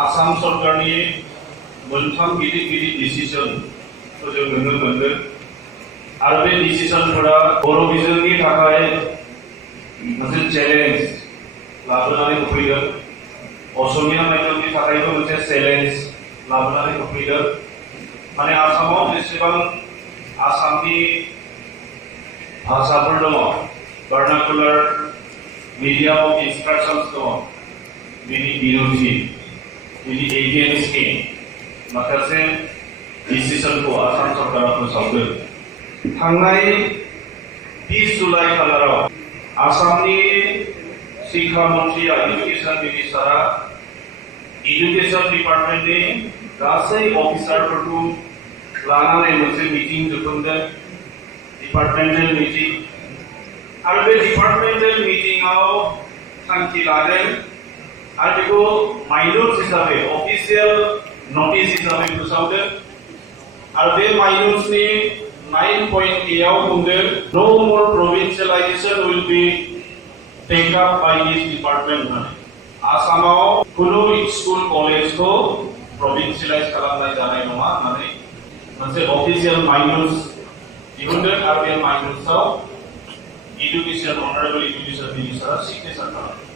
आसाम सरकारनि मोनथाम गिदिर गिदिर डिसिजनखौ जों नुनो मोनदों आरो बे डिसिजनफोरा बर' बिजोंनि थाखाय मोनसे चेलेन्ज लाबोनानै होफैदों असमिया माध्यमनि थाखायबो मोनसे चेलेन्ज लाबोनानै होफैदों माने आसामाव जेसेबां आसामनि भाषाफोर दङ भार्नाकुलार मिडियाम अफ इंस्ट्रक्शंस दङ बिनि बिरोधि बिनि एगेन्स्टनि माखासे डिसिजनखौ आसाम सरकारा फोसावदों थांनाय 20 जुलाइ खालाराव आसामनि शिक्षा मन्त्रिया एडुकेशन मिनिस्टारा एडुकेशन डिपार्टमेन्टनि गासै अफिसारफोरखौ लानानै मोनसे मिटिं जथुमदों डिपार्टमेन्टेल मिटिं आरो बे डिपार्टमेन्टेल मिटिंआव थांखि लादों आरो बेखौ माइनर्स हिसाबै अफिसियेल नटिस हिसाबै फोसावदों आरो बे माइनर्सनि 9.a आव बुंदों no more provincialization will be taken up by this department आसामाव कुनु स्कुल कलेजखौ provincialize खालामनाय जानाय नङा होननानै मोनसे अफिसियेल माइनर्स दिहुनदों आरो बे माइनर्सआव एडुकेशन अनारेबल एडुकेशन मिनिस्टारा सिगनेचार खालामदों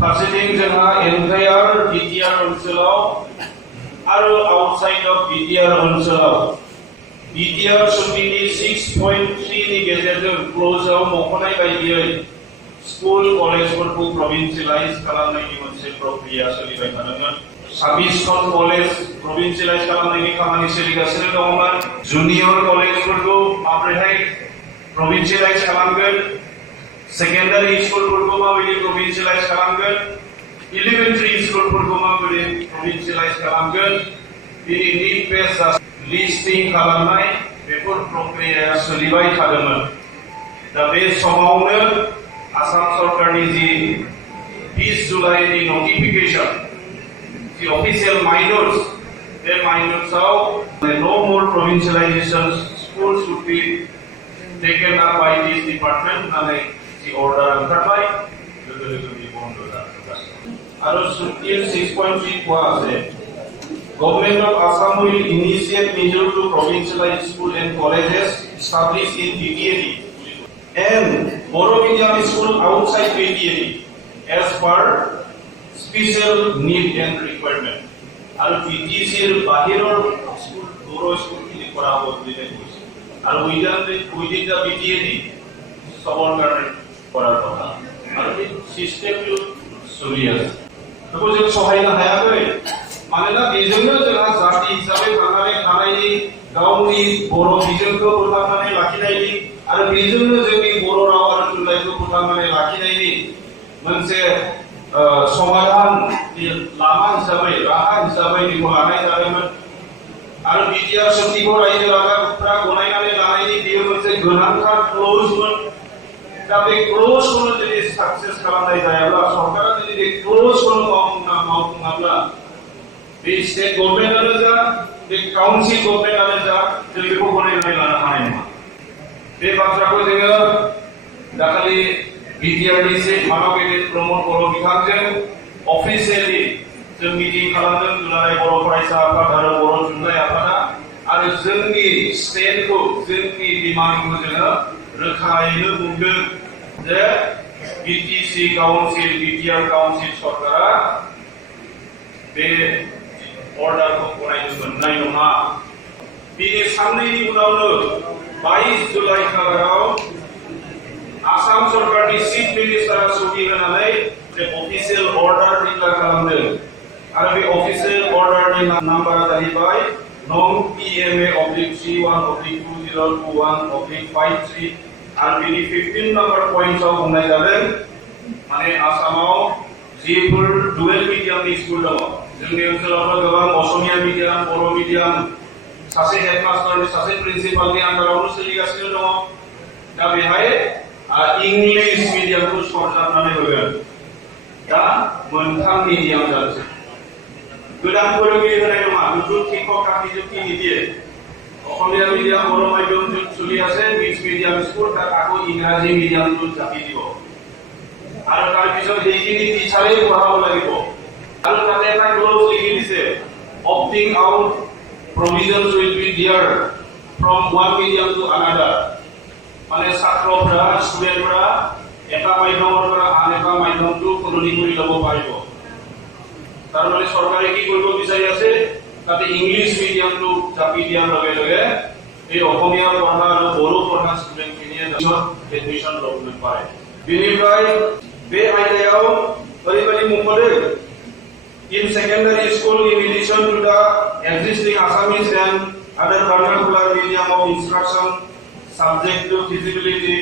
फारसेथिं जोंहा एन्टायार बिटिआर ओनसोलाव आरो आउटसाइड अफ बिटिआर ओनसोलाव बिटिआर सुबिनि 6.3 नि गेजेरजों क्ल'जआव मख'नाय बायदियै स्कुल कलेजफोरखौ प्रभिन्सियलाइज खालामनायनि मोनसे प्रक्रिया सोलिबाय थादोंमोन 26 कलेज प्रभिन्सियलाइज खालामनायनि खामानि सोलिगासिनो दङमोन जुनियर कलेजफोरखौ माब्रैहाय प्रभिन्सियलाइज खालामगोन सेकेन्डारि स्कुलफोरखौ माबायदि प्रभिन्सियलाइज खालामगोन एलिमेन्टारि स्कुलफोरखौ माबायदि प्रभिन्सियलाइज खालामगोन बिनि निड बेस लिस्टिं खालामनाय बेफोर प्रक्रियाया सोलिबाय थादोंमोन दा बे समावनो आसाम सरकारनि जि 20 जुलाइनि नटिफिकेशन जि official miners bay माइनर्सआव no more provincialization schools would be taken up by this department होननानै जि अर्डार ओंखारबाय लोगो लोगो बे बन्द जागासिनो आरो सुप्रिम 6.3 कोआ আছে Government of Assam will initiate measures to provincialize school and colleges established in BTAD and Boro medium school outside BTAD as per special need and requirement. And BTC বাহিৰৰ school Boro school খিনি কৰা হ'ব বুলি কৈছে আৰু within the BTAD সবৰ কাৰণে কৰাৰ কথা আৰু এই সিস্টেমটো চলি আছে আকৌ যে সহায়না হায়াকৈ मानोना बेजोंनो जोंहा जाति हिसाबै थांनानै थानायनि गावनि बर' बिजोंखौ फोथांनानै लाखिनायनि आरो बेजोंनो जोंनि बर' राव आरो थुनलाइखौ फोथांनानै लाखिनायनि मोनसे समाधान लामा हिसाबै राहा हिसाबै बेखौ लानाय जादोंमोन आरो बिटिआर सुक्तिखौ रायजो राजाफोरा गनायनानै लानायनि बेयो मोनसे गोनांथार क्ल'जमोन दा बे क्ल'जखौनो जुदि साक्सेस खालामनाय जायाब्ला सरकारा जुदि बे क्ल'जखौनो मावफुङाब्ला बे स्टेट गभर्नमेन्टआनो जा बे काउन्सिल गभर्नमेन्टआनो जा जों बेखौ गनायनानै लानो हानाय नङा बे बाथ्राखौ जोङो दाखालि बिटिआरनि चिफ मानव गेदेर प्रमद बर' बिथांजों अफिसियेलि जों मिटिं खालामदों दुलाराय बर' फरायसा आफाद आरो बर' थुनलाइ आफादा आरो जोंनि स्टेटखौ जोंनि डिमान्डखौ जोङो रोखायैनो बुंदों जे बिटिसि काउन्सिल बिटिआर काउन्सिल सरकारा बे अर्डारखौ गनायनो मोननाय नङा बिनि साननैनि उनावनो 22 जुलाइ खालाराव आसाम सरकारनि चिफ मिनिस्टारा सहि होनानै बे अफिसियेल अर्डार डिक्लेयार खालामदों आरो बे अफिसियेल अर्डारनि नाम्बारा जाहैबाय नं PMA/31/2021/53 आरो बिनि 15 नाम्बार पइन्टआव बुंनाय जादों माने आसामाव जिफोर डुवेल मिडियामनि स्कुल दङ जोंनि ओनसोलावबो गोबां असमिया मिडियाम बर' मिडियाम सासे हेडमास्टार सासे प्रिन्सिपालनि आन्दारावनो सोलिगासिनो दङ दा बेहाय इंलिश मिडियामखौ सरजाबनानै होगोन दा मोनथाम मिडियाम जानोसै गोदान फोरोंगिरि होनाय नङा नতুन शिक्षक नियुक्ति निदिये অসমীয়া মিডিয়াম बर' माध्यम চলি আছে মিক্স মিডিয়াম স্কুল তাক আকৌ ইংৰাজী মিডিয়ামটো চাপি দিব আৰু তাৰ পিছত সেইখিনি টিচাৰে পঢ়াব লাগিব আৰু তাতে এটা ক্লজ লিখি দিছে opting out provisions will be there from one medium to another মানে ছাত্ৰৰা স্টুডেন্টৰা এটা মাধ্যমৰ পৰা আন এটা মাধ্যমটো সলনি কৰি ল'ব পাৰিব তাৰ মানে চৰকাৰে কি কৰিব বিচাৰি আছে তাতে ইংলিছ মিডিয়ামটো জাপি দিয়াৰ লগে লগে এই অসমীয়া পঢ়া আৰু বড়ো পঢ়া স্টুডেন্টখিনিয়ে এডমিশ্যন ল'বলৈ পাৰে বিনিময় बे आयदायाव ओरैबायदि मुंख'दों in secondary school in addition to the existing Assamese and other vernacular medium of instruction subject to feasibility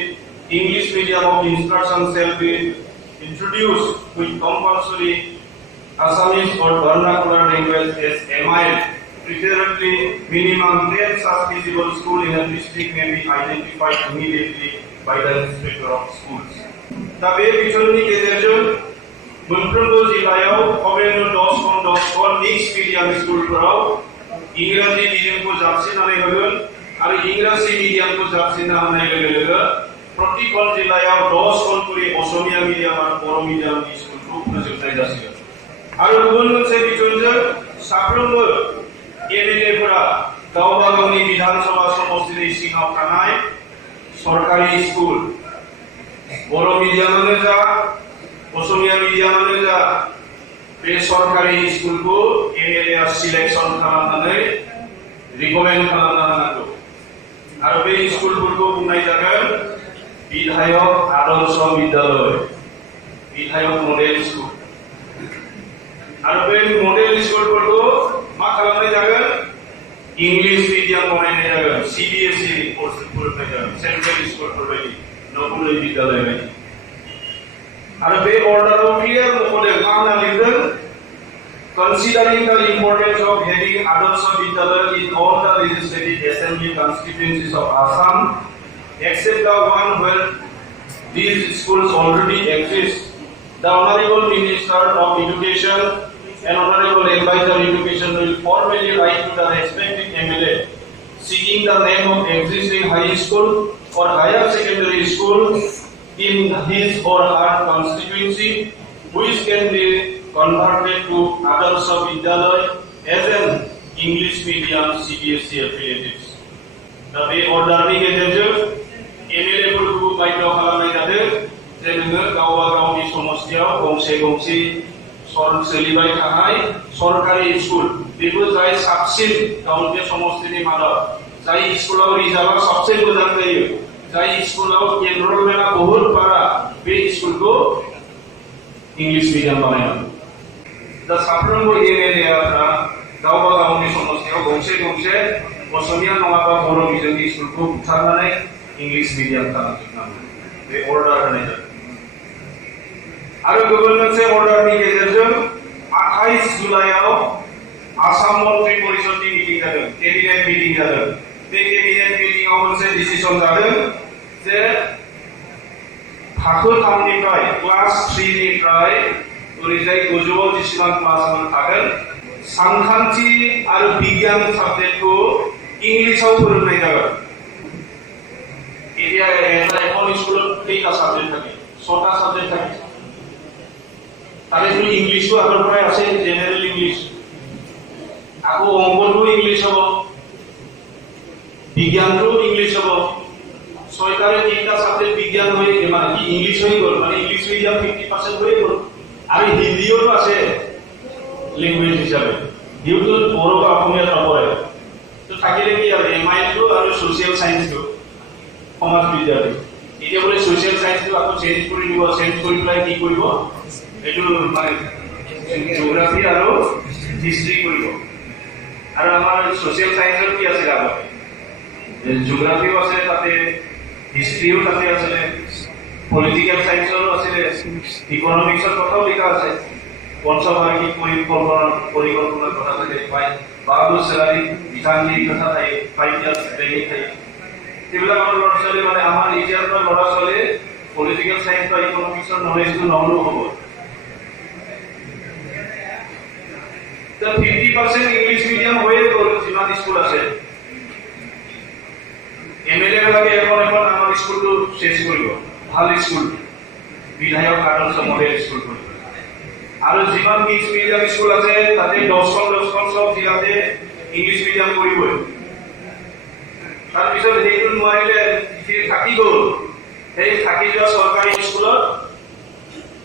English medium of instruction shall be introduced with compulsory Assamese or vernacular language as MIL preferably minimum 10 such feasible school in a district may be identified immediately by the inspector of schools दा बे बिथोननि गेजेरजों मोनफ्रोमबो जिल्लायाव comment 10 mix medium स्कुलफोराव इंराजि मिडियामखौ जाबसिननानै होगोन आरो इंराजि मिडियामखौ जाबसिनना होनाय लोगो लोगो प्रतिखन जिल्लायाव 10 करि असमिया मिडियाम आरो बर' मिडियामनि स्कुलखौ फोजोबनाय जासिगोन आरो गुबुन मोनसे बिथोनजों साफ्रोमबो एमएलएफोरा गावबा गावनि विधानसभा समष्टिनि सिङाव थानाय सरकारि स्कुल बर' मिडियामानो जा असमिया मिडियामानो जा बे सरकारि स्कुलखौ एमएलए सिलेक्शन खालामनानै रिकमेन्ड खालामना होनांगौ आरो बे स्कुलफोरखौ बुंनाय जागोन विधायक आदर्श विद्यालय विधायक मडेल स्कुल आरो बे मडेल स्कुलफोरखौ मा खालामनाय जागोन इंलिश मिडियाम बनायनाय जागोन सीबीएसई कर्सफोर फोरोंनाय जागोन सेन्ट्रेल स्कुलफोर बायदि नकुल विद्यालय बायदि आरो बे अर्डाराव क्लियर मख'दों मा होनना लिरदों considering the importance of having Adarsh Vidyalaya in all the legislative assembly constituencies of Assam except the one where these schools already exist the honorable minister of education and honorable advisor education will formally write to the respective MLA seeking the name of existing high school or higher secondary school in his or her constituency which can be converted to Adarsh Vidyalaya as an English medium CBSE affiliates. The way order ni गेजेरजों MLA फोरखौ बायद' खालामनाय जादों जे नोङो गावबा गावनि समस्थियाव गंसे गंसे सोलिबाय थानाय सरकारि स्कुल बेबो जाय साबसिन गावनि समस्थिनि मादाव जाय स्कुलाव रिजाल्टआ सबसे मोजां जायो जाय स्कुलाव एनरलमेन्टआ बहुत बारा बे स्कुलखौ इंलिश मिडियाम बानायनांगौ दा साफ्रोमबो एमएलएफोरा गावबा गावनि समस्थियाव गंसे गंसे असमिया नङाबा बर' बिजोंनि स्कुलखौ बुथारनानै इंलिश मिडियाम खालामजोबनांगौ बे अर्डार होनाय जादों आरो गुबुन मोनसे अर्डारनि गेजेरजों 28 जुलाइआव आसाम मन्त्रि परिषदनि मिटिं जादों केबिनेट मिटिं जादों बे केबिनेट मिटिंआव मोनसे डिसिजन जादों जे थाखो 3 निफ्राय क्लास 3 निफ्राय ओरैजाय गोजौआव जेसेबां क्लासफोर थागोन सानखान्थि आरो बिगियान साबजेक्टखौ इंलिशआव फोरोंनाय जागोन এতিয়া এখন স্কুলত কেইটা সাবজেক্ট থাকে 6টা সাবজেক্ট থাকে তাহলে তুমি ইংলিশও আগৰ পৰাই আছে জেনাৰেল ইংলিশ আকৌ অংকটো ইংলিশ হ'ব বিজ্ঞানটো ইংলিশ হ'ব ছয়টাৰে তিনিটা সাবজেক্ট বিজ্ঞান হৈ মানে কি ইংলিশ হৈ গ'ল মানে ইংলিশ মিডিয়াম 50% হৈ গ'ল আৰু হিন্দীও আছে ল্যাঙ্গুৱেজ হিচাপে হিউটো বড়ো বা অসমীয়া নপৰে তো থাকিলে কি আৰু এমআইটো আৰু সোশ্যাল সায়েন্সটো সমাজ বিজ্ঞান এতিয়া বলে সোশ্যাল সায়েন্সটো আকৌ চেঞ্জ কৰি দিব চেঞ্জ কৰি পেলাই কি কৰিব এটো মানে জিওগ্ৰাফি আৰু হিষ্ট্ৰী কৰিব আৰু আমাৰ সোশ্যাল সায়েন্সৰ কি আছে আগতে জিওগ্ৰাফিও আছে তাতে হিষ্ট্ৰীও তাতে আছে পলিটিক্যাল সায়েন্সৰো আছে ইকোনমিক্সৰ কথাও লিখা আছে পঞ্চবাৰ্ষিক পৰিকল্পনাৰ কথা থাকে পাই বাহাদুৰ চেলাৰী বিধাননীৰ কথা থাকে 5 ইয়াৰ্ছ ট্ৰেইনিং থাকে এইবিলাক আমাৰ ল'ৰা ছোৱালী মানে আমাৰ এতিয়াৰ পৰা ল'ৰা ছোৱালী পলিটিক্যাল সায়েন্স বা ইকোনমিক্সৰ নলেজটো নহ'লেও হ'ব তো 50% ইংলিশ মিডিয়াম হয়ে গ'ল যিমান স্কুল আছে এমএলএ লাগে এখন এখন আমাৰ স্কুলটো চেঞ্জ কৰিব ভাল স্কুল বিধায়ক আদৰ্শ মডেল স্কুল কৰিব আৰু যিমান মিক্স মিডিয়াম স্কুল আছে তাতে 10খন জিলাতে ইংলিছ মিডিয়াম কৰিবই তাৰপিছত সেইটো নোৱাৰিলে থাকি গ'ল সেই থাকি যোৱা চৰকাৰী স্কুলত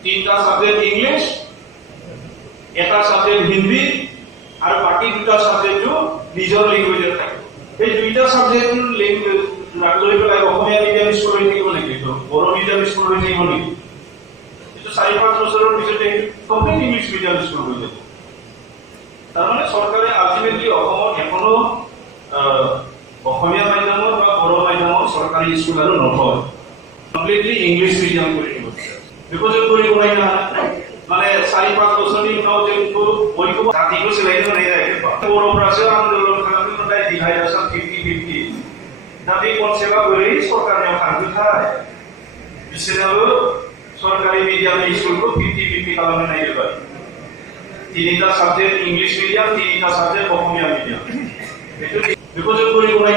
3টা সাবজেক্ট ইংলিছ এটা সাবজেক্ট হিন্দী আৰু বাকি 2টা সাবজেক্টটো নিজৰ লেংগুৱেজত থাকিব এই 2টা সাবজেক্ট লেংগুৱেজ লৈ পেলাই অসমীয়া মিডিয়াম স্কুল হৈ থাকিব নেকি বড়ো মিডিয়াম স্কুল হৈ থাকিব নেকি এইটো 4-5 বছৰৰ পিছতে কমপ্লিট ইংলিছ মিডিয়াম স্কুল হৈ যাব তাৰমানে চৰকাৰে আল্টিমেটলি অসমত এখনো অসমীয়া মাধ্যমৰ বা বড়ো মাধ্যমৰ চৰকাৰী স্কুল আৰু নথয় কমপ্লিটলি ইংলিছ মিডিয়াম কৰি দিব বিকজ কৰিব নাই মানে 4-5 বছৰ দিন নাও যে বইকো জাতিকো সিলাইনো নাই রাখে বড় প্রাসে আন্দোলন খালাতে নটাই ডিভাইডেশন 50-50 দাবি কোন সেবা করে সরকারের খান্তি খায় বিশেষভাবে সরকারি মিডিয়াম স্কুলকে 50-50 খালাতে নাই এবার 3টা সাবজেক্ট ইংলিশ মিডিয়াম 3টা সাবজেক্ট অসমীয়া মিডিয়াম এটো বিকজ কৰিব নাই